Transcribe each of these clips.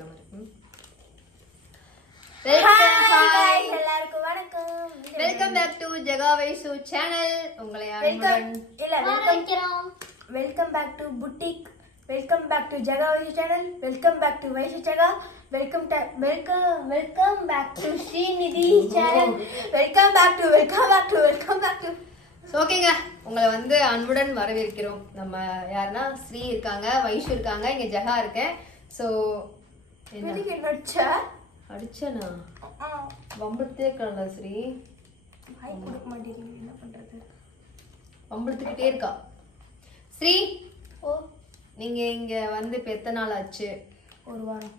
இருக்கிற மாதிரி ம். Hi, எல்லாருக்கும் வணக்கம். Welcome back to Jega Vaishu channel உங்களை வெல்கம் அன்புடன் இல்ல welcome welcome back to boutique welcome back to Jega Vaishu channel welcome back to Vaishu Jega welcome welcome welcome back to Srinidhi channel welcome back to welcome back to welcome back to so ஓகேங்க உங்களை வந்து அன்புடன் வரவேற்கிறோம். நம்ம யாருன்னா ஸ்ரீ இருக்காங்க வைஷு இருக்காங்க இங்க ஜெகா இருக்கேன். ஸோ அடிச்சனா? வம்புத்தே இருக்கல ஸ்ரீ. கொடுக்க மாட்டேங்கிறீங்க என்ன பண்றது? வம்புத்துக்கிட்டே இருக்கா. ஸ்ரீ ஓ. நீங்க இங்க வந்து இப்போ எத்தனை நாள் ஆச்சு? ஒரு வாரம்.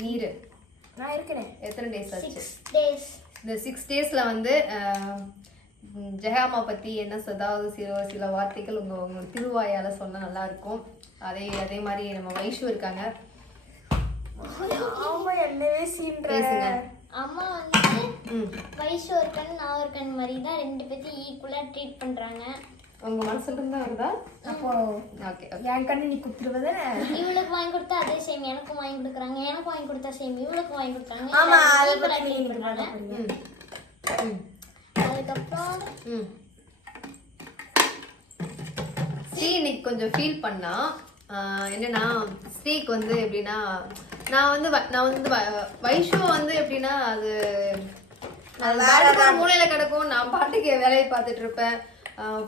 நீரு. நான் இருக்கிறேன் எத்தனை டேஸ் ஆச்சு? டேஸ் இந்த சிக்ஸ் டேஸில் வந்து அஹ், ம், ஜெகாமா பற்றி என்ன அதாவது சில சில வார்த்தைகள் உங்கள் உங்கள் திருவாயால் சொன்னால் நல்லா இருக்கும். அதே அதே மாதிரி நம்ம வைஷு இருக்காங்க. ஆமா என்னவே சீன்ற அம்மா வந்து வயசு ஒருக்கன் நான் ஒருக்கன் மாதிரி தான் ரெண்டு பேர்த்தையும் ஈக்குவலாக ட்ரீட் பண்ணுறாங்க உங்கள் மனசுல இருந்தா வருதா? அப்போ ஓகே என் கண்ணு நீ குத்துருவதானே இவளுக்கு வாங்கி கொடுத்தா அதே சேம் எனக்கும் வாங்கி கொடுக்குறாங்க. எனக்கு வாங்கி கொடுத்தா சேம் இவளுக்கு வாங்கி கொடுக்குறாங்க. ஆமா அதை பத்தி அதுக்கப்புறம் ம். ஸ்ரீ இன்னைக்கு கொஞ்சம் ஃபீல் பண்ணா என்னன்னா ஸ்ரீக்கு வந்து எப்படின்னா நான் வந்து நான் வந்து வைஷு வந்து எப்படின்னா அது மூலையில கிடக்கும். நான் பாட்டுக்கு வேலையை பார்த்துட்டு இருப்பேன்.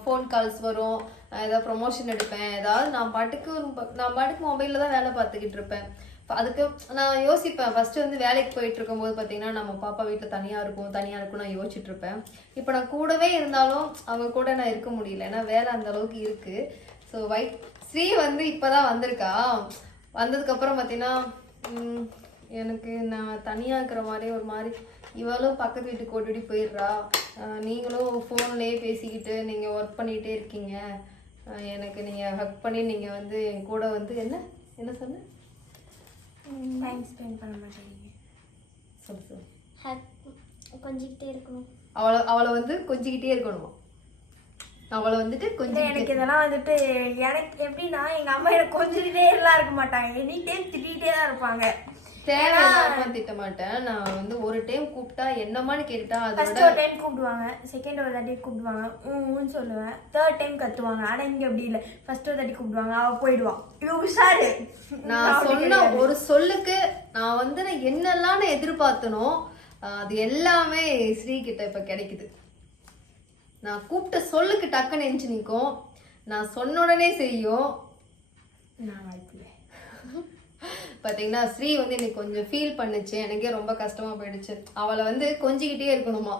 ஃபோன் கால்ஸ் வரும். ஏதாவது ப்ரொமோஷன் எடுப்பேன். ஏதாவது நான் பாட்டுக்கு நான் பாட்டுக்கு மொபைலில் தான் வேலை பார்த்துக்கிட்டு இருப்பேன். அதுக்கு நான் யோசிப்பேன். ஃபர்ஸ்ட் வந்து வேலைக்கு போயிட்டு இருக்கும்போது பார்த்தீங்கன்னா நம்ம பாப்பா வீட்டில் தனியாக இருக்கும் தனியாக இருக்கும் நான் யோசிச்சுட்டு இருப்பேன். இப்போ நான் கூடவே இருந்தாலும் அவங்க கூட நான் இருக்க முடியல. ஏன்னா வேலை அந்த அளவுக்கு இருக்கு. ஸோ வை ஸ்ரீ வந்து இப்போதான் வந்திருக்கா. வந்ததுக்கப்புறம் பார்த்தீங்கன்னா எனக்கு நான் தனியாக இருக்கிற மாதிரி ஒரு மாதிரி இவளும் பக்கத்து வீட்டுக்கு ஓடிடி போயிடுறா. நீங்களும் ஃபோன்லேயே பேசிக்கிட்டு நீங்கள் ஒர்க் பண்ணிகிட்டே இருக்கீங்க. எனக்கு நீங்கள் ஹக் பண்ணி நீங்கள் வந்து என் கூட வந்து என்ன? என்ன சொன்ன? டைம் ஸ்பெண்ட் பண்ண மாட்டேங்கிறீங்க. சொல்லு சொல்லு. ஹேக் கொஞ்சிக்கிட்டே இருக்கணும். அவளை அவளை வந்து கொஞ்சிக்கிட்டே இருக்கணுமா? அவளை வந்துட்டு கொஞ்சம் எனக்கு இதெல்லாம் வந்துட்டு எனக்கு எப்படின்னா எங்க அம்மா எனக்கு கொஞ்சிட்டே எல்லாம் இருக்க மாட்டாங்க. எனி டைம் திட்டிகிட்டே தான் இருப்பாங்க. தேவையில்லாம திட்ட மாட்டேன். நான் வந்து ஒரு டைம் கூப்பிட்டா என்னமான்னு கேட்டா ஃபர்ஸ்ட் ஒரு டைம் கூப்பிடுவாங்க. செகண்ட் ஒரு தாட்டி கூப்பிடுவாங்க. ஊன்னு சொல்லுவேன். தேர்ட் டைம் கத்துவாங்க. ஆனா இங்க அப்படி இல்ல. ஃபர்ஸ்ட் ஒரு தாட்டி கூப்பிடுவாங்க. அவ போயிடுவா. இவ உஷாரு. நான் சொன்ன ஒரு சொல்லுக்கு நான் வந்து நான் என்னெல்லாம் எதிர்பார்த்தனோ அது எல்லாமே ஸ்ரீ கிட்ட இப்ப கிடைக்குது. நான் கூப்பிட்ட சொல்லுக்கு டக்குன்னு எஞ்சி நிற்கும் நான் சொன்ன உடனே செய்யும். நான் வாழ்த்துவேன் பாத்தீங்கன்னா ஸ்ரீ வந்து இன்னைக்கு கொஞ்சம் ஃபீல் பண்ணுச்சு. எனக்கே ரொம்ப கஷ்டமா போயிடுச்சு. அவளை வந்து கொஞ்சிக்கிட்டே இருக்கணுமா.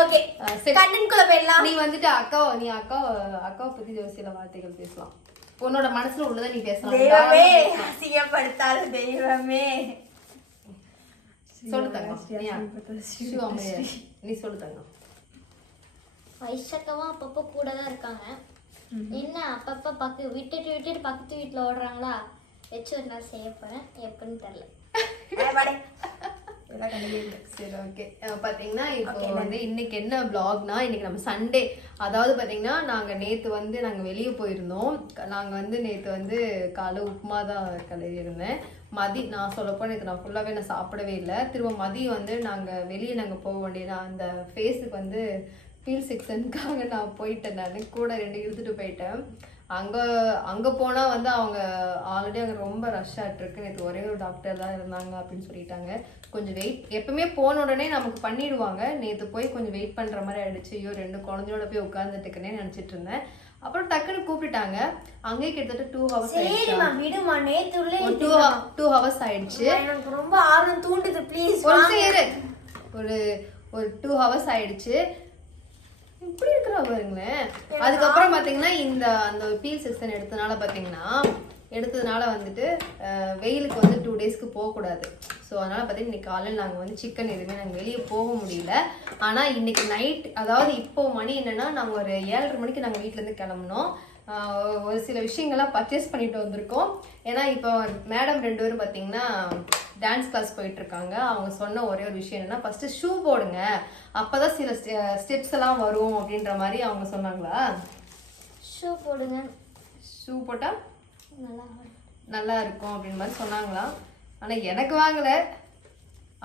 ஓகே நீ வந்துட்டு அக்காவை நீ அக்காவை அக்காவை பத்தி சில வார்த்தைகள் பேசலாம். உன்னோட மனசுல உள்ளதை நீ பேசலாம். தெய்வமே தெய்வமே. சொல்லு தங்கம் நீ சொல்லு தங்கம் அப்பப்போ கூட தான் இருக்காங்க என்ன அப்பப்போ பக்க விட்டுட்டு விட்டுட்டு பக்கத்து வீட்டில் ஓடுறாங்களா வச்சு ஒரு நாள் செய்ய போகிறேன் எப்படின்னு தெரில கண்டுக்கவே இல்லை. சரி ஓகே பாத்தீங்கன்னா இப்போ வந்து இன்னைக்கு என்ன vlogனா இன்னைக்கு நம்ம சண்டே அதாவது பாத்தீங்கன்னா நாங்க நேத்து வந்து நாங்க வெளியே போயிருந்தோம். க- நாங்க வந்து நேத்து வந்து காலை உப்புமா தான் கழுவி இருந்தேன் மதி நான் சொல்லப்போ நேற்று நான் ஃபுல்லாகவே நான் சாப்பிடவே இல்லை. திரும்ப மதியம் வந்து நாங்கள் வெளியே நாங்கள் போக வேண்டியது அந்த ஃபேஸுக்கு வந்து பீல் செக்ஷனுக்காக நான் போயிட்டேன் நான். கூட ரெண்டு இழுத்துட்டு போயிட்டேன். அங்கே அங்கே போனால் வந்து அவங்க ஆல்ரெடி அங்கே ரொம்ப ரஷ் ஆகிட்டுருக்கு நேற்று ஒரே ஒரு டாக்டர் தான் இருந்தாங்க அப்படின்னு சொல்லிட்டாங்க. கொஞ்சம் வெயிட் எப்பவுமே போன உடனே நமக்கு பண்ணிடுவாங்க. நேற்று போய் கொஞ்சம் வெயிட் பண்ணுற மாதிரி ஆயிடுச்சு. ஐயோ ரெண்டு குழந்தையோட போய் உட்காந்துட்டுக்குன்னே நினச்சிட்டு இருந்தேன். அப்புறம் டக்குன்னு கூப்பிட்டுட்டாங்க. அங்கேயே கிட்டத்தட்ட டூ ஹவர்ஸ் சரிம்மா விடுமா நேத்து உள்ள ஒரு டூ டூ ஹவர்ஸ் ஆயிடுச்சு. எனக்கு ரொம்ப ஆர்வம் தூண்டுது ப்ளீஸ் ஒரு ஒரு டூ ஹவர்ஸ் ஆயிடுச்சு. இப்படி இருக்கிறா பாருங்களேன். அதுக்கப்புறம் பாத்தீங்கன்னா இந்த அந்த பீல் செக்ஷன் எடுத்தனால பாத்தீங்கன்னா எடுத்ததுனால வந்துட்டு வெயிலுக்கு வந்து டூ டேஸ்க்கு போகக்கூடாது. ஸோ அதனால பார்த்தீங்கன்னா இன்னைக்கு காலையில் நாங்கள் வந்து சிக்கன் எதுவுமே நாங்கள் வெளியே போக முடியல. ஆனால் இன்னைக்கு நைட் அதாவது இப்போ மணி என்னன்னா நாங்கள் ஒரு ஏழரை மணிக்கு நாங்கள் வீட்டிலேருந்து கிளம்புனோம். ஒரு சில விஷயங்கள்லாம் பர்ச்சேஸ் பண்ணிட்டு வந்திருக்கோம். ஏன்னா இப்போ மேடம் ரெண்டு பேரும் பார்த்தீங்கன்னா டான்ஸ் கிளாஸ் போயிட்டு இருக்காங்க அவங்க சொன்ன ஒரே ஒரு விஷயம் என்னன்னா ஃபர்ஸ்ட் ஷூ போடுங்க. அப்பதான் சில ஸ்டெப்ஸ் எல்லாம் வரும் அப்படின்ற மாதிரி அவங்க சொன்னாங்களா? ஷூ போடுங்க. ஷூ போட்டால் நல்லா இருக்கும். நல்லா இருக்கும் அப்படின்னு மாதிரி சொன்னாங்களாம் ஆனால் எனக்கு வாங்கலை.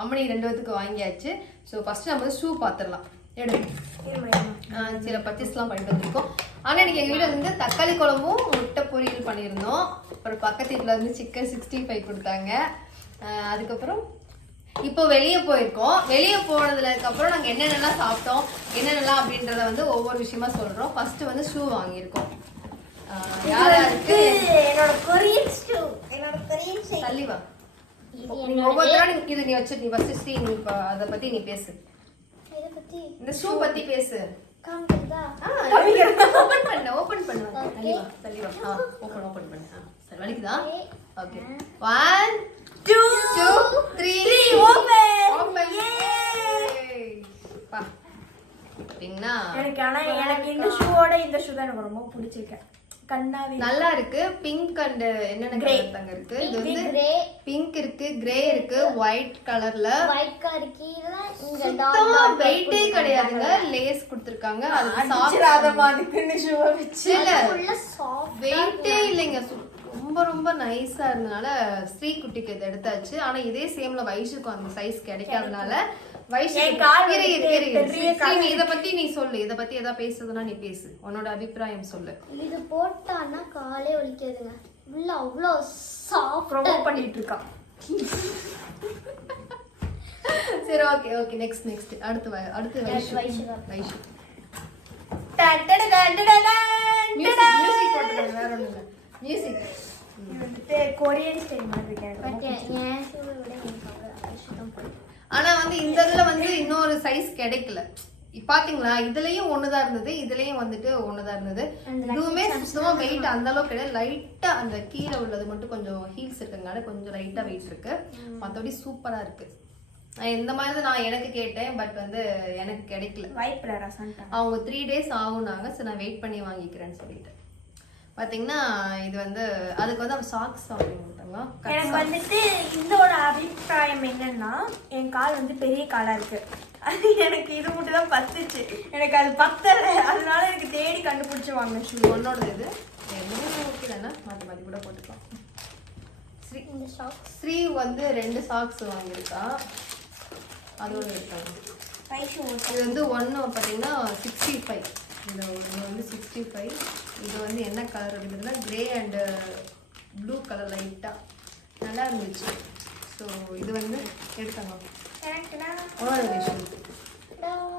அம்மனி ரெண்டு பேத்துக்கு வாங்கியாச்சு. ஸோ ஃபஸ்ட்டு நம்ம ஷூ பார்த்துடலாம் எடு சில பர்ச்சேஸ்லாம் பண்ணிட்டு வந்திருக்கோம். ஆனால் இன்னைக்கு எங்கள் வீட்டில் வந்து தக்காளி குழம்பும் முட்டை பொரியல் பண்ணியிருந்தோம். அப்புறம் பக்கத்து வீட்டில் வந்து சிக்கன் சிக்ஸ்டி ஃபைவ் கொடுத்தாங்க அதுக்கப்புறம் இப்போ வெளியே போயிருக்கோம். வெளியே போனதுக்கு அப்புறம் நாங்கள் என்னென்னலாம் சாப்பிட்டோம் என்னென்னலாம் அப்படின்றத வந்து ஒவ்வொரு விஷயமா சொல்கிறோம் ஃபர்ஸ்ட் வந்து ஷூ வாங்கியிருக்கோம். யார் யாருக்கு? என்னோட கொரியன் ஸ்டூ என்னோட கொரியன் ஸ்டூ தள்ளி வா ஒவ்வொருத்தரா நீ இது நீ வச்சு நீ ஃபர்ஸ்ட் ஸ்ரீ நீ இப்போ அதை பத்தி நீ பேசு. இதை பத்தி இந்த ஷூ பத்தி பேசு. காமிக்கிறதா? ஓபன் பண்ண ஓபன் பண்ணு தள்ளி வா தள்ளி வா. ஆ ஓபன் ஓபன் பண்ணு. ஆ சரி வலிக்குதா? Okay one two two three open. Open Yay. பா. அப்படின்னா எனக்கு ஆனா எனக்கு இந்த ஷூவோட இந்த ஷூ தான் எனக்கு ரொம்ப பிடிச்சிருக்கு. கண்ணாவி நல்லா இருக்கு பிங்க் அண்ட் என்னென்ன. கலர் தாங்க இருக்கு? இது வந்து பிங்க் இருக்கு கிரே இருக்கு ஒயிட் கலர்ல ஒயிட் கார் கீழே சுத்தமா வெயிட்டே கிடையாதுங்க. லேஸ் கொடுத்துருக்காங்க. அது அடிச்சிடாதமா அதுக்குன்னு ஷூவை வச்சு இல்ல சாஃப்ட் வெயிட்டே இல்லைங்க. ரொம்ப ரொம்ப நைஸா இருந்தனால ஸ்ரீ குட்டிக்கு இதை எடுத்தாச்சு. ஆனா இதே சேம்ல வைஷுக்கும் அந்த சைஸ் கிடைக்காதனால இத பத்தி நீ சொல்லு. இத பத்தி ஏதாவது பேசுறதுன்னா நீ பேசு. உன்னோட அபிப்பிராயம் சொல்லு. இது போட்டான்னா காலே வலிக்காதுங்க. உள்ள அவ்வளோ சாஃப்ட் ப்ரொமோட் பண்ணிட்டு இருக்கான் சரி ஓகே ஓகே நெக்ஸ்ட் நெக்ஸ்ட் அடுத்து வ- அடுத்து Vaishu. Vaishu. Music music Korean style மாதிரி இருக்கு எனக்கு ரொம்ப பட் பிடிச்சிருக்கு. என் ஷூவை விட எனக்கு அவ்வளோ ஆனா வந்து இந்த இதுல வந்து இன்னொரு சைஸ் கிடைக்கல. பாத்தீங்களா? இதுலயும் ஒண்ணுதான் இருந்தது இதுலயும் வந்துட்டு ஒண்ணுதான் இருந்தது. இதுவுமே சுத்தமா வெயிட் அந்த அளவுக்கு கிடையாது. லைட்டா அந்த கீழே உள்ளது மட்டும் கொஞ்சம் ஹீல்ஸ் இருக்கறதுனால கொஞ்சம் லைட்டா வெயிட் இருக்கு. மத்தபடி சூப்பரா இருக்கு. இந்த மாதிரி நான் எனக்கு கேட்டேன் பட் வந்து எனக்கு கிடைக்கல. அவங்க த்ரீ டேஸ் ஆகுனாங்க சரி நான் வெயிட் பண்ணி வாங்கிக்கிறேன்னு சொல்லிட்டு. பாத்தீங்கன்னா இது வந்து அதுக்கு வந்து அவங்க சாக்ஸ் வாங்கி கொடுத்தாங்க. எனக்கு வந்துட்டு இதோட அபிப்பிராயம் என்னன்னா என் கால் வந்து பெரிய காலா இருக்கு. அது எனக்கு இது மட்டும் தான் பத்துச்சு. எனக்கு அது பத்தல. அதனால எனக்கு தேடி கண்டுபிடிச்சு வாங்கின ஷூ உன்னோட இது என்ன ஓகே தானே? மாற்றி மாற்றி கூட போட்டுக்கலாம் ஸ்ரீ இந்த ஷாக்ஸ் ஸ்ரீ வந்து ரெண்டு சாக்ஸ் வாங்கியிருக்கா. அதோட எடுத்தாங்க இது வந்து ஒன்று பார்த்தீங்கன்னா சிக்ஸ்டி ஃபைவ் இந்த ஒன்று வந்து சிக்ஸ்டி ஃபைவ் இது வந்து என்ன கலர் இருக்குதுன்னா கிரே அண்டு ப்ளூ கலர் லைட்டாக நல்லா இருந்துச்சு. ஸோ இது வந்து எடுத்தாங்க உன்னோட விஷயம்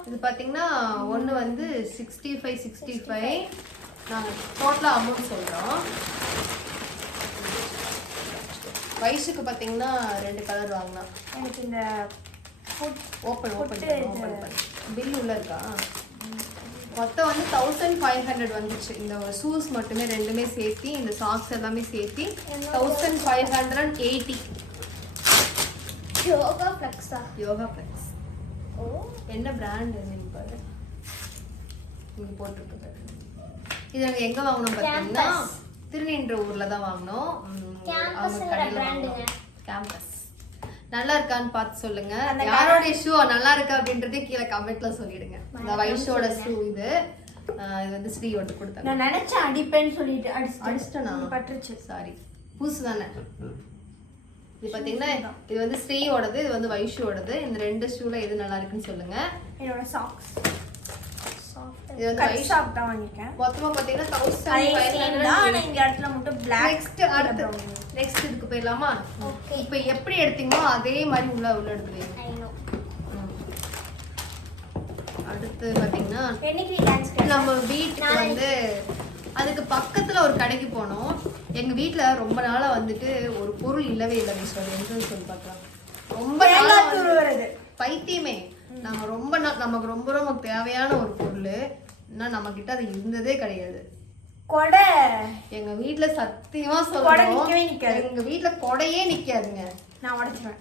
இது பார்த்தீங்கன்னா ஒன்று வந்து சிக்ஸ்டி ஃபைவ் சிக்ஸ்டி ஃபைவ் நாங்கள் டோட்டலாக அமௌண்ட் சொல்கிறோம் வயசுக்கு பார்த்தீங்கன்னா ரெண்டு கலர் வாங்கினோம் எனக்கு இந்த ஃபுட் ஓப்பன் ஓப்பன் ஓப்பன் பண்ணு பில் உள்ள இருக்கா? மொத்தம் வந்து தௌசண்ட் ஃபைவ் ஹண்ட்ரட் வந்துச்சு. இந்த ஷூஸ் மட்டுமே ரெண்டுமே சேர்த்து இந்த சாக்ஸ் எல்லாமே சேர்த்து thousand five hundred eighty yoga flexor yoga plus ஓ. என்ன பிராண்ட் நீங்க பாரு இங்க போட்டிருக்கு பாரு. இது நாங்க எங்க வாங்கினோம் பார்த்தீங்கன்னா. திருநின்ற ஊர்ல தான் வாங்கினோம் கேம்பஸ் நல்லா இருக்கான்னு பார்த்து சொல்லுங்க. அந்த யாரோட ஷூ நல்லா இருக்கா அப்படின்றதே கீழே கமெண்ட்ல சொல்லிடுங்க. இந்த வைஷோட ஷூ இது. இது வந்து ஸ்ரீ ஒட்டு கொடுத்தாங்க நான் நினைச்சேன் அடிப்பேன்னு சொல்லிட்டு அடிச்சிட்டேன். அடிச்சிட்டனா? பட்டுருச்சு. சாரி புதுசு தானே? இது பாத்தீங்கன்னா இது வந்து ஸ்ரீயோடது இது வந்து வைஷுவோடது இந்த ரெண்டு ஷூல எது நல்லா இருக்குன்னு சொல்லுங்க. என்னோட சாக்ஸ் இது வந்து கட் வைஷ் ஷாப் தான் வாங்கியிருக்கேன். மொத்தமா பாத்தீங்கன்னா தௌசண்ட் ஃபைவ் ஆனா இந்த இடத்துல மட்டும் பிளாக் நெக்ஸ்ட் அடுத்து நெக்ஸ்ட் இதுக்கு போயிடலாமா? இப்போ எப்படி எடுத்தீங்களோ அதே மாதிரி உள்ள உள்ள நோ அடுத்து டான்ஸ் நம்ம வீட்டுக்கு வந்து அதுக்கு பக்கத்துல ஒரு கடைக்கு போனோம். எங்க வீட்ல ரொம்ப நாளா வந்துட்டு ஒரு பொருள் இல்லவே இல்லை விஷயம் எதுன்னு சொல்லி பார்க்கலாம். ரொம்ப நாளா தேங்காய் வந்து- துருவுறது பைத்தியமே. நம்ம ரொம்ப நமக்கு ரொம்ப ரொம்ப தேவையான ஒரு பொருள். ஆனா நம்ம கிட்ட அது இருந்ததே கிடையாது. கொடை. எங்க வீட்ல சத்தியமா கொடை சொல்றோம் நிக்கவே நிக்காது. எங்க வீட்ல கொடையே நிக்காதுங்க. நான் உடைச்சிருவேன்.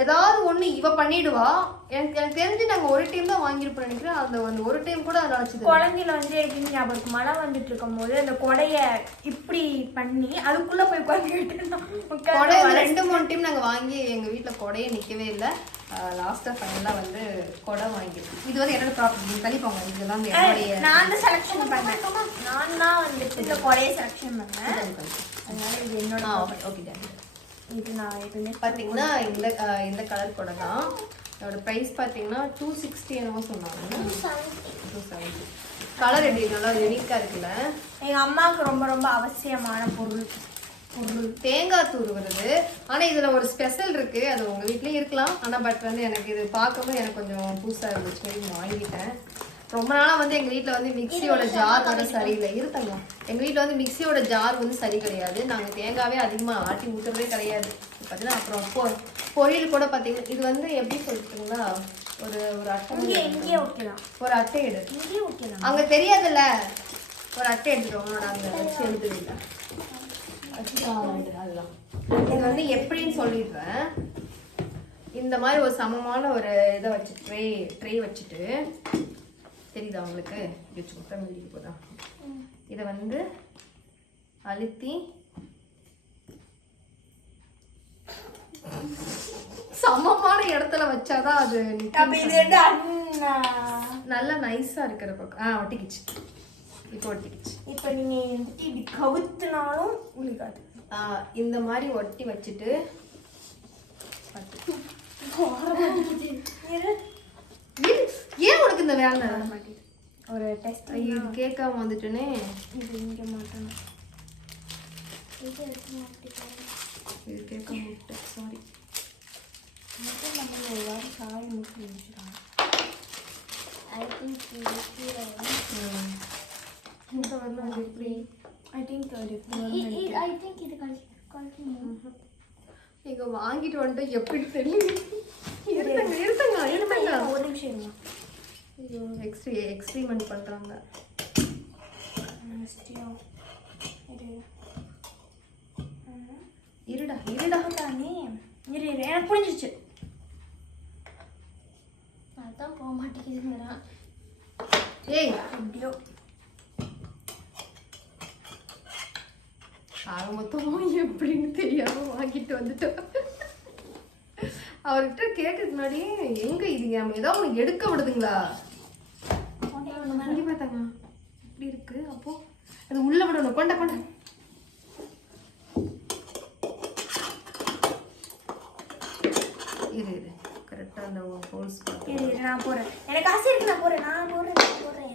ஏதாவது ஒண்ணு இவ பண்ணிடுவா. எனக்கு எனக்கு தெரிஞ்சு நாங்க ஒரு டைம் தான் வாங்கியிருப்போம் நினைக்கிறேன். அந்த அந்த ஒரு டைம் கூட அது நினைச்சது குழந்தையில வந்து இன்னும் ஞாபகம் மழை வந்துட்டு இருக்கும் போது அந்த கொடைய இப்படி பண்ணி அதுக்குள்ள போய் உட்காந்துக்கிட்டு கொடை வந்து ரெண்டு மூணு டைம் நாங்க வாங்கி எங்க வீட்ல கொடையே நிக்கவே இல்லை. லாஸ்ட்டாக ஃபைனலாக வந்து குடம் வாங்கியிருக்கேன் இது வந்து என்னோட ப்ராப்பர்ட்டி கண்டிப்பாங்க இதெல்லாம் வந்து என்னுடைய நான் தான் செலக்ஷன் பண்ணேன். நான் தான் வந்துட்டு இந்த கொடையை செலக்ஷன் பண்ணேன். அதனால இது என்னோட. ஓகே ஓகே இது நான் எதுவுமே பார்த்தீங்கன்னா இந்த இந்த கலர் கூட தான். இதோட ப்ரைஸ் பார்த்தீங்கன்னா டூ சிக்ஸ்டி என்னமோ சொன்னாங்க. டூ செவன்ட்டி கலர் எப்படி? நல்லா யூனிக்காக இருக்குல்ல? எங்க அம்மாவுக்கு ரொம்ப ரொம்ப அவசியமான பொருள். பொருள். தேங்காய் துருவுறது ஆனால் இதில் ஒரு ஸ்பெஷல் இருக்கு. அது உங்கள் வீட்லேயும் இருக்கலாம். ஆனால் பட் வந்து எனக்கு இது பார்க்கவும் எனக்கு கொஞ்சம் புதுசாக இருந்துச்சு. சரி வாங்கிட்டேன். ரொம்ப நாளாக வந்து எங்கள் வீட்டில் வந்து மிக்சியோட ஜார் வந்து சரியில்லை. இருக்காங்க எங்கள் வீட்டில் வந்து மிக்சியோட ஜார் வந்து சரி கிடையாது. நாங்கள் தேங்காவே அதிகமாக ஆட்டி ஊற்றுறதே கிடையாது. பார்த்தீங்கன்னா அப்புறம் பொ பொரியல் கூட பார்த்தீங்கன்னா இது வந்து எப்படி சொல்லிட்டுங்களா ஒரு ஒரு அட்டை ஒரு அட்டை எடு. அங்க தெரியாதுல்ல. ஒரு அட்டை எடுத்துட்டு உன்னோட வச்சு அதுதான். இது வந்து எப்படின்னு சொல்லிடுறேன். இந்த மாதிரி ஒரு சமமான ஒரு இதை வச்சு ட்ரே ட்ரே வச்சுட்டு தெரியுதா உங்களுக்கு? வச்சு கொடுத்தா மீடிக்கு போதா? இதை வந்து அழுத்தி சமமான இடத்துல வச்சாதான் அது நல்லா நைஸா இருக்கிற பக்கம். ஆ ஒட்டிக்கிச்சு. இப்போ ஒட்டிக்கிச்சு. இப்போ நீங்க வந்துட்டு இப்படி கவுத்துனாலும் உளிக்காது ஆ, இந்த மாதிரி ஒட்டி வச்சுட்டு ஏன் உனக்கு இந்த வேலை ஒரு டெஸ்ட் ஐயோ இது கேட்காம வந்துட்டுனே. இது இங்க மாட்டணும் இது எடுத்து மாட்டிக்கிறேன். இது கேட்காம விட்டேன் சாரி மட்டும் நம்ம ஒரு வாரம் சாயம் முட்டி முடிச்சிடலாம். I think இது கீழே வரும். இந்த அது எப்படி? ஐ திங்க் இ- I think இது கழட்டி- கழட்டணும். இங்க வாங்கிட்டு வந்துட்டு எப்படி தெரியும் இருந்தங்க இருந்தங்க இருந்தங்க ஒரு நிமிஷம் ஐயோ எக்ஸ்ட்ரீ எக்ஸ்ட்ரீமெண்ட் இரு. இருடா இருடா. தானே இரு எனக்கு புரிஞ்சிச்சு அதான் போக மாட்டேங்குதுங்கிறான் ஏய். எப்படியோ ஆக மொத்தமாக எப்படின்னு தெரியாம வாங்கிட்டு வந்துட்டோம் அவர்கிட்ட கேட்கறதுக்கு முன்னாடி எங்க இது? நம்ம ஏதோ ஒன்று எடுக்க விடுதுங்களா? இங்க பார்த்தாங்க இப்படி இருக்கு. அப்போ அது உள்ள விடணும். கொண்ட கொண்ட. இரு இரு. கரெக்டா அந்த ஹோல்ஸ் பார்த்து நான் போறேன் எனக்கு ஆசை இருக்கு நான் போறேன் நான் போறேன்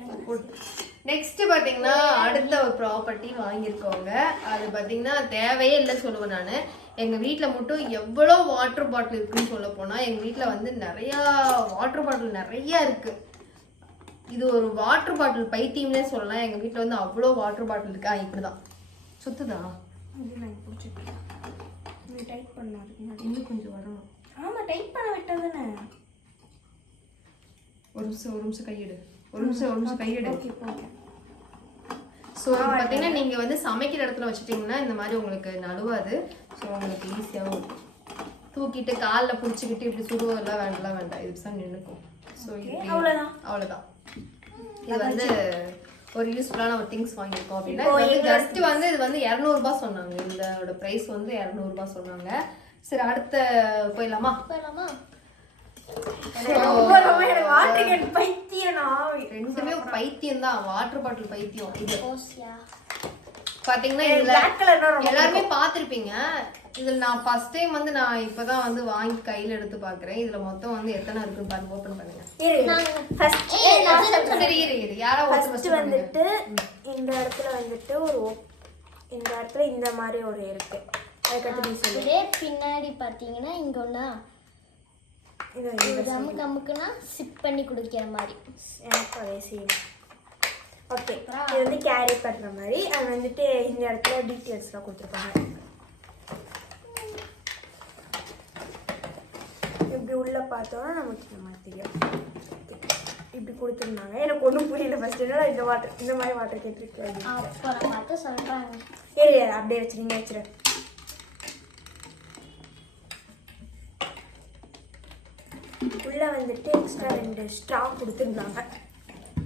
நான் போறேன் நெக்ஸ்ட் பாத்தீங்கன்னா அடுத்த ஒரு ப்ராப்பர்ட்டி வாங்கியிருக்கோங்க. அது பாத்தீங்கன்னா தேவையே இல்லை சொல்லுவேன் நான். எங்க வீட்ல மட்டும் எவ்வளோ வாட்டர் பாட்டில் இருக்குன்னு சொல்ல போனா எங்க வீட்ல வந்து நிறைய வாட்டர் பாட்டில் நிறைய இருக்கு. இது ஒரு வாட்டர் பாட்டில் பைத்தியம்னே சொல்லலாம். எங்க வீட்ல வந்து அவ்வளோ வாட்டர் பாட்டில் இருக்கு. ஆ இப்படிதான். சுத்துதா? இன்னும் கொஞ்சம் டைப் பண்ண விட்டது தானே ஒரு நிமிஷம் ஒரு நிமிஷம் கையெடு. ஒரு நிமிஷம் ஒரு நிமிஷம் கையெடு. ஸோ பார்த்தீங்கன்னா நீங்கள் வந்து சமைக்கிற இடத்துல வச்சுட்டிங்கன்னா இந்த மாதிரி உங்களுக்கு நழுவாது. ஸோ உங்களுக்கு ஈஸியாகவும் இருக்கும் தூக்கிட்டு காலில் பிடிச்சிக்கிட்டு இப்படி சுடுவதெல்லாம் வேண்டாம் வேண்டாம். இது தான் நின்றுக்கும் ஸோ இப்படி அவ்வளவுதான். அவ்வளோதான் இது வந்து ஒரு யூஸ்ஃபுல்லான ஒரு திங்ஸ் வாங்கியிருக்கோம் அப்படின்னா இது ஜஸ்ட் வந்து இது வந்து இரநூறுபா சொன்னாங்க. இதோட ப்ரைஸ் வந்து இரநூறுபா சொன்னாங்க. சரி அடுத்த போயிடலாமா? போயிடலாமா? ரெண்டுமே பைத்தியம் தான். வாட்டர் பாட்டில் பைத்தியம். இது பாத்தீங்கன்னா எல்லாருமே பார்த்திருப்பீங்க. இதுல நான் ஃபர்ஸ்ட் டைம் வந்து நான் இப்பதான் வந்து வாங்கி கையில எடுத்து பாக்குறேன் இதுல மொத்தம் வந்து எத்தனை இருக்குன்னு பாருங்க ஓபன் பண்ணுங்க. சரி இரு இரு. யாரோ ஃபர்ஸ்ட். வந்துட்டு இந்த இடத்துல வந்துட்டு ஒரு இந்த இடத்துல இந்த மாதிரி ஒரு இருக்கு. அதுக்கடுத்து பின்னாடி பார்த்தீங்கன்னா இங்க இது அமுக்கு அமுக்குனா சிப் பண்ணி குடிக்கிற மாதிரி. எனக்கு அதே சேம் ஓகே இது வந்து கேரி பண்ணுற மாதிரி. அது வந்துட்டு இந்த இடத்துல டீட்டெயில்ஸ்லாம் கொடுத்துருப்பாங்க. இப்படி உள்ள பார்த்தோம்னா நமக்கு இந்த மாதிரி தெரியும் இப்படி கொடுத்துருந்தாங்க. எனக்கு ஒன்றும் புரியல ஃபர்ஸ்ட் என்னடா இந்த வாட்டர் இந்த மாதிரி வாட்டர் கேட்டிருக்கேன் அப்புறம் பார்த்து சொல்றாங்க இரு இரு, அப்படியே வச்சிருங்க வச்சிரு. உள்ள வந்துட்டு எக்ஸ்ட்ரா ரெண்டு ஸ்ட்ரா கொடுத்துருந்தாங்க.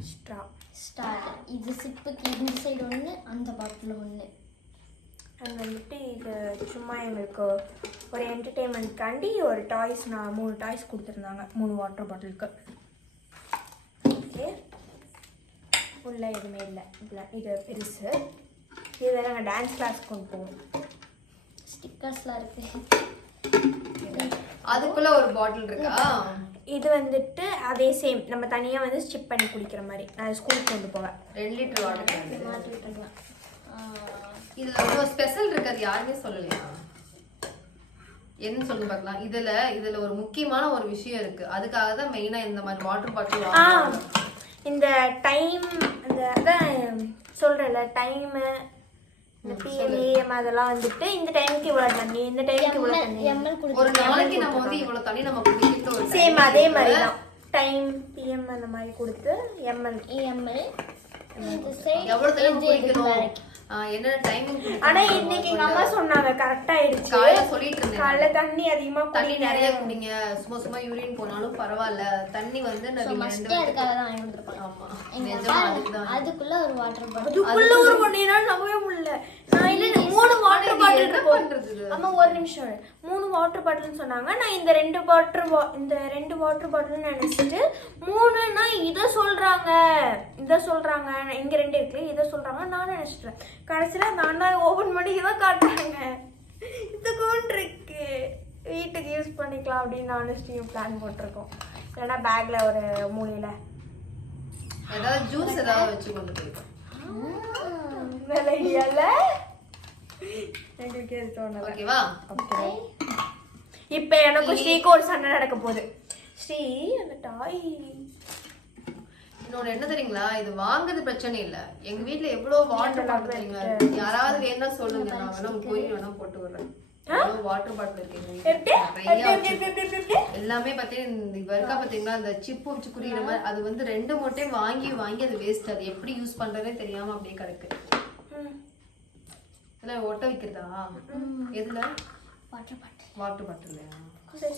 ஸ்ட்ரா ஸ்டார்ட் இது சிப்புக்கு இந்த சைடு ஒன்று அந்த பாட்டில் ஒன்று அது வந்துட்டு இது சும்மா எங்களுக்கு ஒரு என்டர்டெயின்மெண்ட்காண்டி ஒரு டாய்ஸ் நான் மூணு டாய்ஸ் கொடுத்துருந்தாங்க. மூணு வாட்டர் பாட்டிலுக்கு ஓகே உள்ள எதுவுமே இல்லை. இதில் இது பெருசு. இது நாங்கள் டான்ஸ் கிளாஸ் கொண்டு போவோம். ஸ்டிக்கர்ஸ்லாம் இருக்கு. அதுக்குள்ள ஒரு பாட்டில் இருக்கா? இது. வந்துட்டு அதே சேம் நம்ம தனியாக வந்து ஸ்டிப் பண்ணி குடிக்கிற மாதிரி. நான் ஸ்கூலுக்கு கொண்டு போவேன். ரெண்டு லிட்டர் வாட்டர் இதுல ஒரு ஸ்பெஷல் இருக்கு அது யாருமே சொல்லலையா? என்ன சொல்லு பார்க்கலாம் இதுல இதுல ஒரு முக்கியமான ஒரு விஷயம் இருக்கு. அதுக்காக தான் மெயினா இந்த மாதிரி வாட்டர் பாட்டில் இந்த டைம் அந்த அதான் சொல்கிறேன்ல டைமு இந்த பிஎம்ஏஎம் அதெல்லாம் வந்துட்டு இந்த டைமுக்கு இவ்வளோ தண்ணி இந்த டைமுக்கு இவ்வளோ தண்ணி. எம்எல் ஒரு நாளைக்கு நம்ம வந்து இவ்வளவு தண்ணி நம்ம குடிக்கிட்டு ஒரு சேம் அதே மாதிரி தான். டைம் பிஎம் அந்த மாதிரி கொடுத்து எம்எல் எம்எல் இது சைடு எவ்வளவு தண்ணி குடிக்கணும்? ஆ, என்னென்ன டைமிங் ஆனா இன்னைக்கு எங்க அம்மா சொன்னாங்க கரெக்டா ஆயிடுச்சு. காலையில சொல்லிட்டு இருந்தேன் காலைல தண்ணி அதிகமா தண்ணி நிறைய குடிங்க. சும்மா சும்மா யூரின் போனாலும் பரவாயில்ல. தண்ணி வந்து நான் ஃபஸ்ட்டு அதுக்காக தான் வாங்கி கொடுத்துருப்பாங்க. ஆமா. நிஜமா அதுக்குள்ள ஒரு வாட்டர் பாட்டில் அதுக்குள்ள ஒரு மணி நேரம் நம்பவே முடியல. நான் இல்ல மூணு வாட்டர் பாட்டில் இருக்கும்? அம்மா ஒரு நிமிஷம். மூணு வாட்டர் பாட்டில்னு சொன்னாங்க. நான் இந்த ரெண்டு வாட்டர் இந்த ரெண்டு வாட்டர் பாட்டில் நினைச்சிட்டு மூணுன்னா இதை சொல்றாங்க. இதை சொல்றாங்க. இங்க ரெண்டு இருக்கு. இதை சொல்றாங்க. நான் நினைச்சிட்டேன். கடைசியில நான் தான் ஓபன் பண்ணி இதை காட்டுறாங்க. இது கொண்டு இருக்கு வீட்டுக்கு யூஸ் பண்ணிக்கலாம் அப்படின்னு நானும் பிளான் போட்டிருக்கோம். இல்லைன்னா பேக்ல ஒரு மூலையில. ஏதாவது ஜூஸ் ஏதாவது வச்சு கொண்டு போயிருக்கோம் நல்ல ஐடியால எங்களுக்கு எது தோணல. ஓகேவா ஓகே இப்போ எனக்கும் ஸ்ரீக்கு ஒரு சண்டை நடக்க போகுது. ஸ்ரீ அந்த டாய். இன்னொன்னு என்ன தெரியுங்களா? இது வாங்குறது பிரச்சனை இல்ல. எங்க வீட்ல எவ்வளவு வாட்டர் பாட்டில் தெரியுங்களா யாராவது வேணா சொல்லுங்க. நான் வேணா போய் வேணா போட்டு விடுறேன். வாட்டர் பாட்டில் இருக்கு? எல்லாமே பார்த்தீங்கன்னா இந்த இப்ப இருக்கா பாத்தீங்களா? அந்த சிப்பு வச்சு குடிக்கிற மாதிரி அது வந்து ரெண்டு மூட்டை வாங்கி வாங்கி அது வேஸ்ட் அது. எப்படி யூஸ் பண்றதே தெரியாம அப்படியே கிடக்கு. இதுல ஒட்ட வைக்கிறதா? எதுல? Water bottle. வாட்டர் பாட்டில் சரி.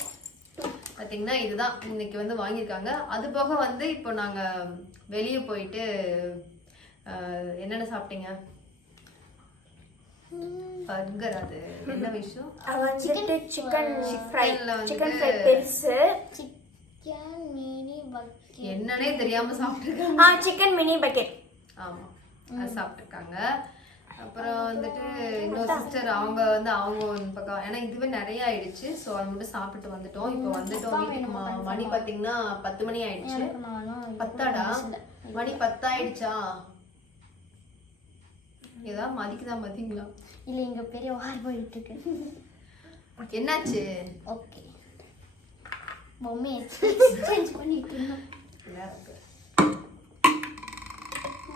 பாத்தீங்கன்னா இதுதான் இன்னைக்கு வந்து வாங்கியிருக்காங்க. அது போக வந்து இப்போ நாங்க வெளியே போயிட்டு என்னென்ன சாப்பிட்டீங்க? பர்கர் அது. என்ன விஷயம்? சிக்கன் சிக்கன் ஃப்ரை பெருசு. சிக்கன் மினி பக்கெட் என்னன்னே தெரியாம சாப்பிட்டுருக்காங்க. ஆ சிக்கன் மினி பக்கெட் ஆமா. அது சாப்பிட்டுருக்காங்க. அப்புறம் வந்துட்டு இன்னொரு சிஸ்டர் அவங்க வந்து அவங்க ஒரு பக்கம் ஏன்னா இதுவே நிறைய ஆயிடுச்சு. ஸோ அது மட்டும் சாப்பிட்டு வந்துட்டோம். இப்போ வந்துட்டோம் வீட்டுக்கு மணி பாத்தீங்கன்னா பத்து மணி ஆயிடுச்சு. பத்தாடா? மணி பத்தாயிடுச்சா? ஏதாவது மதிக்குதான் பாத்தீங்களா? இல்லை இங்க பெரிய வார் போயிட்டு இருக்கு என்னாச்சு? ஓகே. பொம்மையை எக்ஸ்சேஞ்ச் பண்ணிட்டு இருந்தோம்.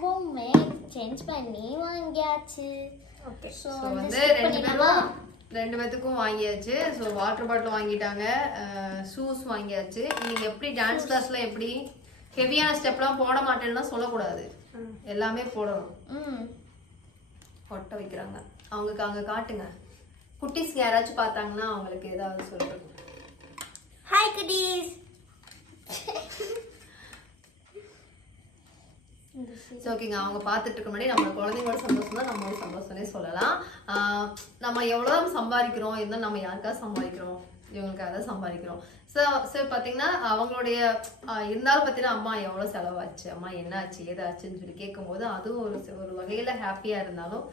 பொம்மை எக்ஸ்சேஞ்ச் பண்ணி வாங்கியாச்சு ஸோ வந்து ரெண்டு? பேரும் ரெண்டு பேத்துக்கும் வாங்கியாச்சு. ஸோ வாட்டர் பாட்டில் வாங்கிட்டாங்க. ஷூஸ் வாங்கியாச்சு. நீங்க எப்படி டான்ஸ் கிளாஸ்ல எப்படி ஹெவியான ஸ்டெப்லாம் போட மாட்டேன்னா சொல்லக்கூடாது. எல்லாமே போடணும். ம். ஒட்ட வைக்கிறாங்க. அவங்களுக்கு அங்க காட்டுங்க. குட்டீஸ் யாராச்சும் பார்த்தாங்கன்னா அவங்களுக்கு ஏதாவது சொல்றது. ஹாய் குட்டீஸ் ஸோ ஓகேங்க அவங்க பார்த்துட்டு இருக்க முன்னாடி நம்ம குழந்தைங்களோட சந்தோஷம் தான் நம்மளோட சந்தோஷம்னே சொல்லலாம். நம்ம எவ்வளோ சம்பாதிக்கிறோம்? இருந்தாலும் நம்ம யாருக்காக சம்பாதிக்கிறோம்? இவங்களுக்காக தான் சம்பாதிக்கிறோம். ஸோ ஸோ பார்த்தீங்கன்னா அவங்களுடைய இருந்தாலும் பார்த்தீங்கன்னா அம்மா எவ்வளோ செலவாச்சு? அம்மா என்ன ஆச்சு ஏதாச்சுன்னு சொல்லி கேட்கும்போது அதுவும் ஒரு ஒரு வகையில் ஹாப்பியாக இருந்தாலும்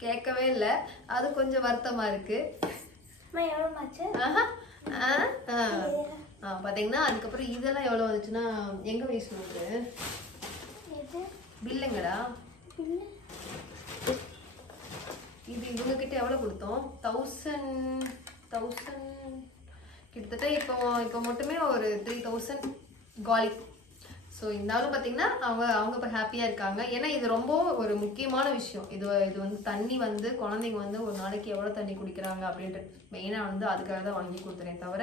கேட்கவே இல்லை. அது கொஞ்சம் வருத்தமாக இருக்குது எவ்வளோ. ஆ, பாத்தீங்கன்னா அதுக்கப்புறம் இதெல்லாம் எவ்வளவு வந்துச்சுன்னா எங்க வயசு இது பில்லுங்கடா. இது இவங்கக்கிட்ட எவ்வளோ கொடுத்தோம்? தௌசண்ட் தௌசண்ட் கிட்டத்தட்ட இப்போ இப்போ மட்டுமே ஒரு த்ரீ தௌசண்ட் காலி. ஸோ இருந்தாலும் பார்த்தீங்கன்னா அவங்க அவங்க இப்போ ஹாப்பியாக இருக்காங்க. ஏன்னா இது ரொம்ப ஒரு முக்கியமான விஷயம். இது இது வந்து தண்ணி வந்து குழந்தைங்க வந்து ஒரு நாளைக்கு எவ்வளோ தண்ணி குடிக்கிறாங்க அப்படின்ட்டு. மெயினாக வந்து அதுக்காக தான் வாங்கி கொடுத்துறேன் தவிர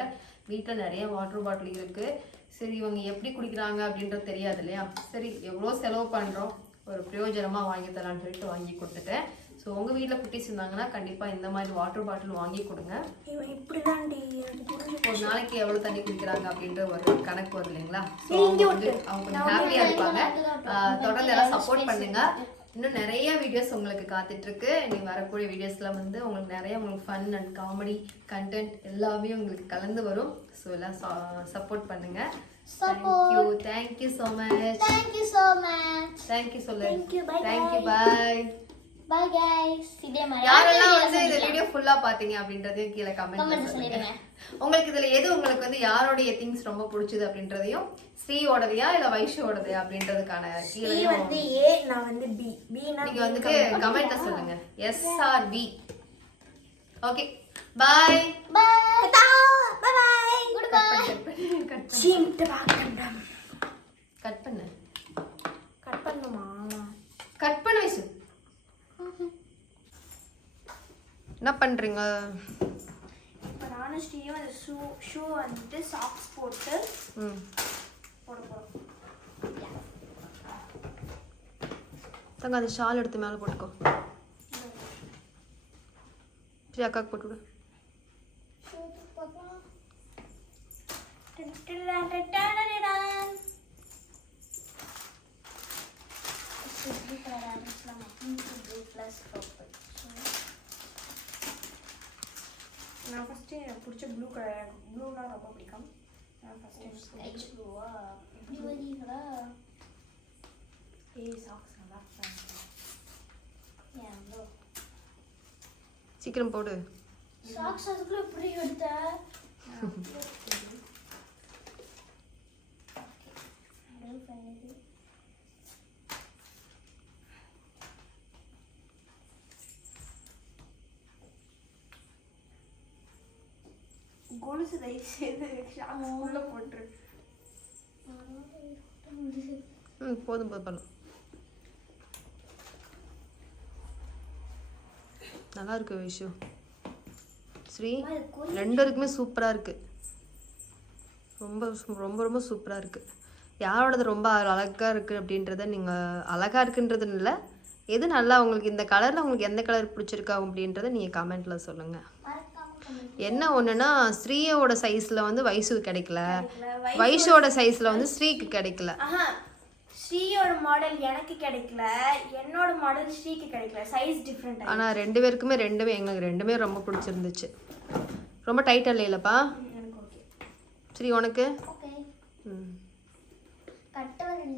வீட்டில் நிறைய வாட்டர் பாட்டில் இருக்குது சரி இவங்க எப்படி குடிக்கிறாங்க அப்படின்றது தெரியாது இல்லையா? சரி எவ்வளோ செலவு பண்ணுறோம் ஒரு பிரயோஜனமாக வாங்கி தரலான்னு சொல்லிட்டு வாங்கி கொடுத்துட்டேன். ஸோ உங்கள் வீட்டில் குட்டிஸ் இருந்தாங்கன்னா கண்டிப்பாக இந்த மாதிரி வாட்டர் பாட்டில் வாங்கி கொடுங்க. இவன் இப்படிதான்டி ஒரு நாளைக்கு எவ்வளவு தண்ணி குடிக்கிறாங்க அப்படின்ற ஒரு கணக்கு வருது இல்லைங்களா? So, அவங்க வந்து அவங்க கொஞ்சம் ஹாப்பியா இருப்பாங்க. தொடர்ந்து எல்லாம் சப்போர்ட் பண்ணுங்க. இன்னும் நிறைய வீடியோஸ் உங்களுக்கு காத்துட்டு இருக்கு நீ வரக்கூடிய வீடியோஸ்லாம் வந்து உங்களுக்கு நிறைய உங்களுக்கு ஃபன் அண்ட் காமெடி கண்டென்ட் எல்லாமே உங்களுக்கு கலந்து வரும். ஸோ எல்லாம் சப்போர்ட் பண்ணுங்க. Thank you so much thank you so much சொல்லு Thank you, bye, thank you bye. Bye bye guys இதே மாதிரி யாரெல்லாம் வந்து இந்த வீடியோ ஃபுல்லா பாத்தீங்க அப்படின்றதையும் கீழே கமெண்ட் சொல்லிடுங்க. உங்களுக்கு இதுல எது உங்களுக்கு வந்து யாருடைய திங்ஸ் ரொம்ப பிடிச்சது அப்படின்றதையும் ஸ்ரீயோடதையா இல்ல வைஷோடதையா அப்படின்றதுக்கான வந்து ஏ நான் வந்து பி சொல்லுங்க. S R B okay bye bye good பண்ணு கட் பண்ணுமா? கட் பண்ண வைசு. என்ன பண்றீங்க? ஸ்ரீயும் அந்த ஷூ ஷூ வந்துட்டு சாக்ஸ் போட்டு ம் போட போகிறோம் தங்க அந்த ஷால் எடுத்து மேலே போட்டுக்கோ சரி அக்காக்கு போட்டு விடு நான் ஃபஸ்ட்டு எனக்கு பிடிச்ச ப்ளூ கலர் ப்ளூனா ரொம்ப பிடிக்கும். நான் ஃபஸ்ட்டு ப்ளூவா ஏய் சாக்ஸ் நல்லா சீக்கிரம் போடு. சாக்ஸ் அதுக்குள்ள எப்படி எடுத்த? கொலுசு தயவு செய்து ஷாக்ஸ் உள்ள போட்டுரு. ம் போதும் போதும் பண்ணலாம் நல்லா இருக்கு விஷு. ஸ்ரீ ரெண்டு இருக்குமே சூப்பராக இருக்கு. ரொம்ப ரொம்ப ரொம்ப சூப்பராக இருக்கு. யாரோடது ரொம்ப அழகா இருக்கு அப்படின்றத நீங்கள் அழகா இருக்குன்றது இல்லை. எது நல்லா உங்களுக்கு இந்த கலரில் உங்களுக்கு எந்த கலர் பிடிச்சிருக்கா அப்படின்றத நீங்கள் கமெண்ட்ல சொல்லுங்க. என்ன ஒன்றுனா ஸ்ரீயோட சைஸில் வந்து வயசு கிடைக்கல. வைஷோட சைஸில் வந்து ஸ்ரீக்கு கிடைக்கல. ஸ்ரீயோட மாடல் எனக்கு கிடைக்கல. என்னோட மாடல் ஸ்ரீக்கு கிடைக்கல. சைஸ் டிஃப்ரெண்ட் ஆனால் ரெண்டு பேருக்குமே ரெண்டுமே எங்களுக்கு ரெண்டுமே ரொம்ப பிடிச்சிருந்துச்சு. ரொம்ப எனக்கு ஓகே சரி உனக்கு? ம். கட்ட வந்து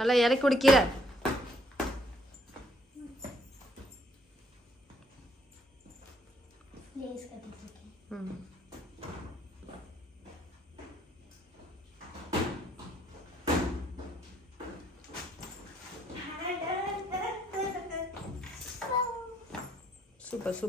நல்லா இறக்கி குடிக்கிற. ம். Super super.